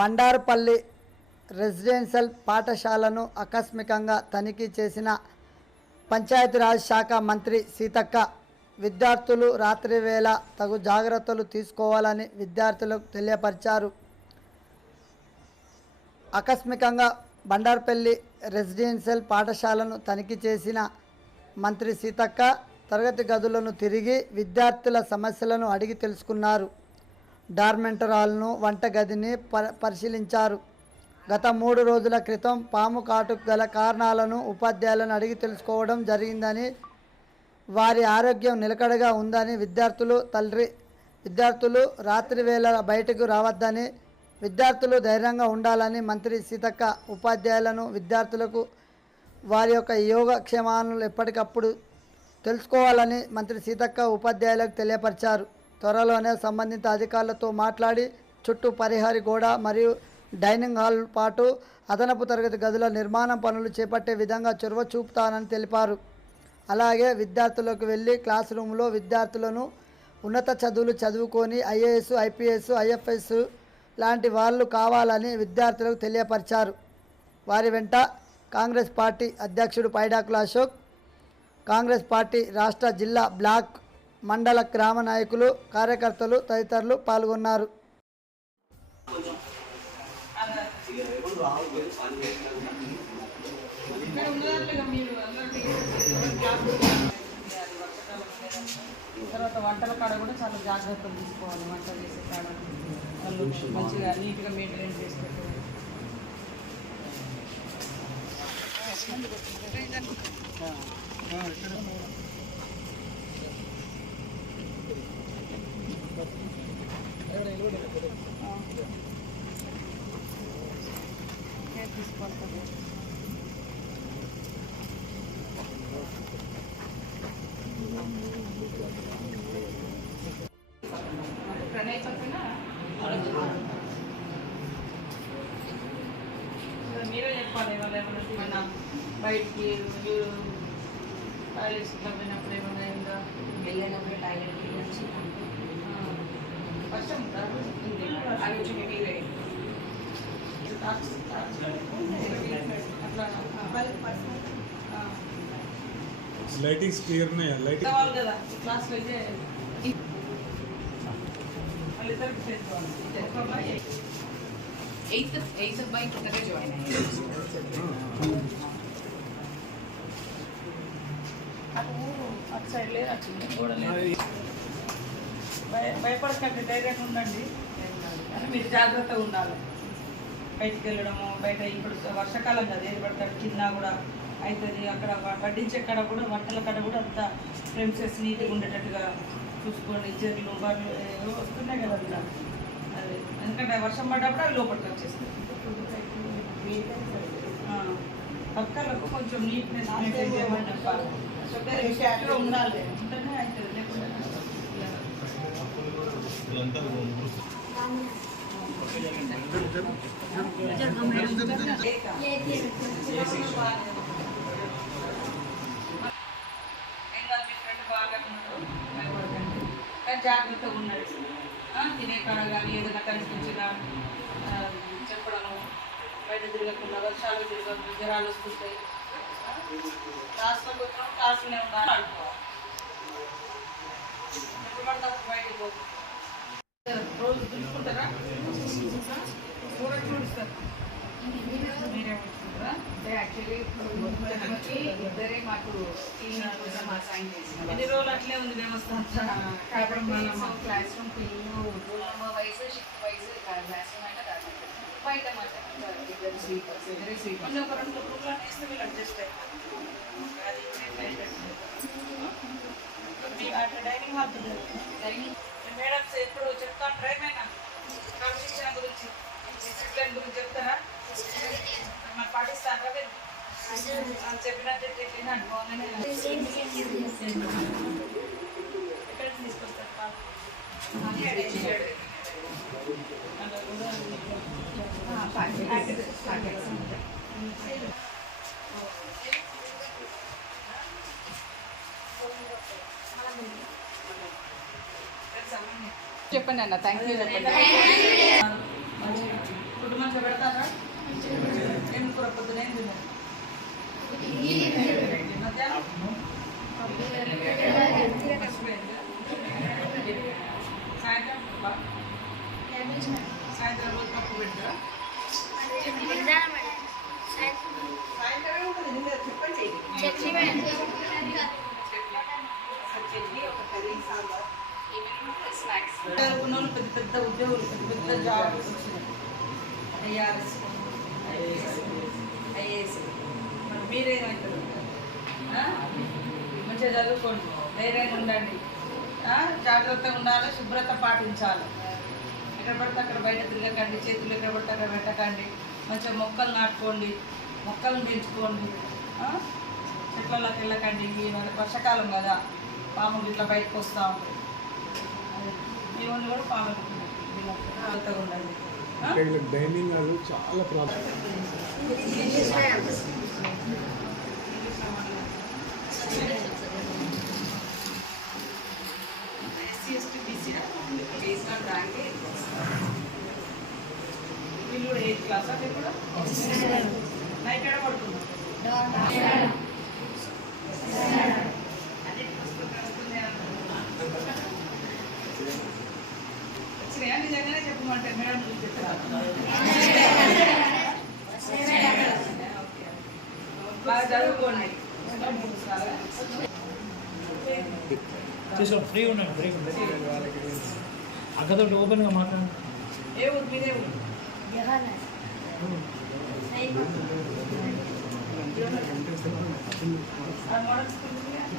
Bandarupalli residential పాఠశాలను ఆకస్మికంగా తనిఖీ చేసిన పంచాయతీరాజ్ శాఖ మంత్రి సీతక్క విద్యార్థులు రాత్రి వేళ తగు జాగ్రత్తలు తీసుకోవాలని విద్యార్థులకు తెలియపరిచారు. ఆకస్మికంగా బండారుపల్లి రెసిడెన్షియల్ పాఠశాలను తనిఖీ చేసిన మంత్రి సీతక్క తరగతి గదులను తిరిగి విద్యార్థుల సమస్యలను అడిగి తెలుసుకున్నారు. డార్మెంటరీ హాల్ను, వంటగదిని పరిశీలించారు. గత 3 రోజుల క్రితం పాము కాటుకు గల కారణాలను ఉపాధ్యాయులను అడిగి తెలుసుకోవడం జరిగిందని, వారి ఆరోగ్యం నిలకడగా ఉందని, విద్యార్థులు రాత్రి వేళ బయటకు రావద్దని, విద్యార్థులు ధైర్యంగా ఉండాలని మంత్రి సీతక్క ఉపాధ్యాయులను, విద్యార్థులకు వారి యొక్క యోగక్షేమాలను ఎప్పటికప్పుడు తెలుసుకోవాలని మంత్రి సీతక్క ఉపాధ్యాయులకు తెలియపరిచారు. త్వరలోనే సంబంధిత అధికారులతో మాట్లాడి చుట్టూ పరిహారీ గోడ మరియు డైనింగ్ హాల్ పాటు అదనపు తరగతి గదుల నిర్మాణం పనులు చేపట్టే విధంగా చొరవ చూపుతానని తెలిపారు. అలాగే విద్యార్థులకు వెళ్ళి క్లాస్ రూమ్లో విద్యార్థులను ఉన్నత చదువులు చదువుకొని ఐఏఎస్, ఐపీఎస్, ఐఎఫ్ఎస్ లాంటి వాళ్ళు కావాలని విద్యార్థులకు తెలియపరిచారు. వారి వెంట కాంగ్రెస్ పార్టీ అధ్యక్షుడు పైడాకుల అశోక్, కాంగ్రెస్ పార్టీ రాష్ట్ర, జిల్లా, బ్లాక్, మండల, గ్రామ నాయకులు, కార్యకర్తలు తదితరులు పాల్గొన్నారు. తర్వాత వంటల కాడ కూడా చాలా జాగ్రత్తలు తీసుకోవాలి. వంట చేసే కాడ వాళ్ళు మంచిగా నీట్గా మెయింటైన్ చేసుకోవాలి. తీసుకోవాలి. మీరే చెప్పాలి. వాళ్ళు ఏమన్నా బయటికి మీరు టాయిలెట్స్ తవ్వినప్పుడు ఏమన్నా అయిందా, వెళ్ళినప్పుడు టాయిలెట్ వచ్చి కష్టం అది మీరే లైటింగ్స్ క్లియర్ కావాలి కదా క్లాస్లో అయితే వాళ్ళిద్దరికి చేసుకోవాలి. ఎయిత్ అబ్బాయి కిందకే జాయిన్ అయ్యారు. అటు సైడ్ లేదు, వచ్చింది గోడ లేదు. భయపడకండి, ధైర్యంగా ఉండండి. కానీ మీరు జాగ్రత్తగా ఉండాలి. బయటికి వెళ్ళడము, బయట ఇప్పుడు వర్షాకాలం కదా, ఏది పడతాడు కింద కూడా అవుతుంది. అక్కడ వడ్డించే కాడ కూడా, వంటల కాడ కూడా అంతా ప్రెమిసెస్ నీట్గా ఉండేటట్టుగా చూసుకోండి. చెట్లు బర్రెలు వస్తున్నాయి కదా అంతా, అది ఎందుకంటే వర్షం పడ్డప్పుడు అవి లోపలికి వచ్చేస్తాయి. పక్కలకు కొంచెం నీట్నెస్ మెయింటైన్ చేయమని చెప్పాలి. ఉండాలి, ఉంటేనే అవుతుంది. లేకుండా జాగ్రత్తగా ఉన్నది. తినే కాడ కానీ ఏదైనా కనిపించినా చెప్పడము, బయట తిరగకుండా, వర్షాలు తిరగకుండా, జ్వరాలు వస్తుంటాయి. క్లాస్లో కూర్చొని క్లాసులోనే ఉండాలి, ఆడుకోవాలి. ఎప్పుడు పడతారు బయటకు పోతుంది. రోజు చూసుకుంటారా, చూడిస్తారు. మీరే ఉంచుకుంటారా? అంటే యాక్చువల్లీ ఇద్దరే మాకు అసైన్ చేసిన. ఎన్ని రోజులు అట్లే ఉంది వ్యవస్థ అంతా. క్లాస్ రూమ్ పిల్లలు wise, shift wise class room అంటే కాదు, బయట మాట ఇద్దరు స్లీపర్స్, ఇద్దరే స్లీపర్స్. ఒక 2 రూమ్లు అనేస్తే వీళ్ళు అడ్జస్ట్ అయిపోయి అట్లా డైనింగ్ హాల్ మేడమ్స్ ఎప్పుడు చెప్తాను. డ్రైవేనా క్రమశిక్షణ గురించి, డిసిప్లిన్ గురించి చెప్తారా? మరి పాటిస్తాను కదా చెప్పినట్టు బాగుందని. ఎక్కడికి తీసుకొస్తారు పాలు? అలా కూడా చెప్పండి అన్న. థ్యాంక్ యూ చెప్పండి. సాయంత్రం రోజు పప్పు పెట్టరా? సాయంత్రమే ఉంటుంది. నిన్న చెప్పండి చట్నీ, ఒక కర్రీ, సాంబార్, స్నాక్స్. చదువుకున్న వాళ్ళు పెద్ద పెద్ద ఉద్యోగులు, పెద్ద పెద్ద జాబ్స్ వచ్చినాయి. IRS, IAS. మరి మీరేమవుతారు? మంచిగా చదువుకోండి, ధైర్యంగా ఉండండి, జాగ్రత్తగా ఉండాలి, శుభ్రత పాటించాలి. ఎక్కడ పడితే అక్కడ బయట తిరగకండి, చేతులు ఎక్కడ పడితే అక్కడ పెట్టకండి. మంచిగా మొక్కలు నాటుకోండి, మొక్కలను పెంచుకోండి. చెట్లలోకి వెళ్ళకండి. మనకి వర్షాకాలం కదా, పాములు ఇట్లా బయటకు వస్తూ ఉంటాయి. మీ వాళ్ళు కూడా పాములు జాగ్రత్తగా ఉండండి. డైనింగ్ హాల్ చాలా problem. SC BC based on ర్యాంకే. వీళ్ళు కూడా 8th క్లాస్ అంటే కూడా నైట్ ఎక్కడ పడుతున్నారు? వచ్చినాయా? నిజంగానే చెప్పమంటే మేడం బాగా చదువుకోండి. చూసాం, ఫ్రీ ఉన్నాను, ఫ్రీ ఉంటుంది. అక్కతో ఓపెన్గా మాట్లాడండి. ఏ ఊరు మీదే ఊరు? Model school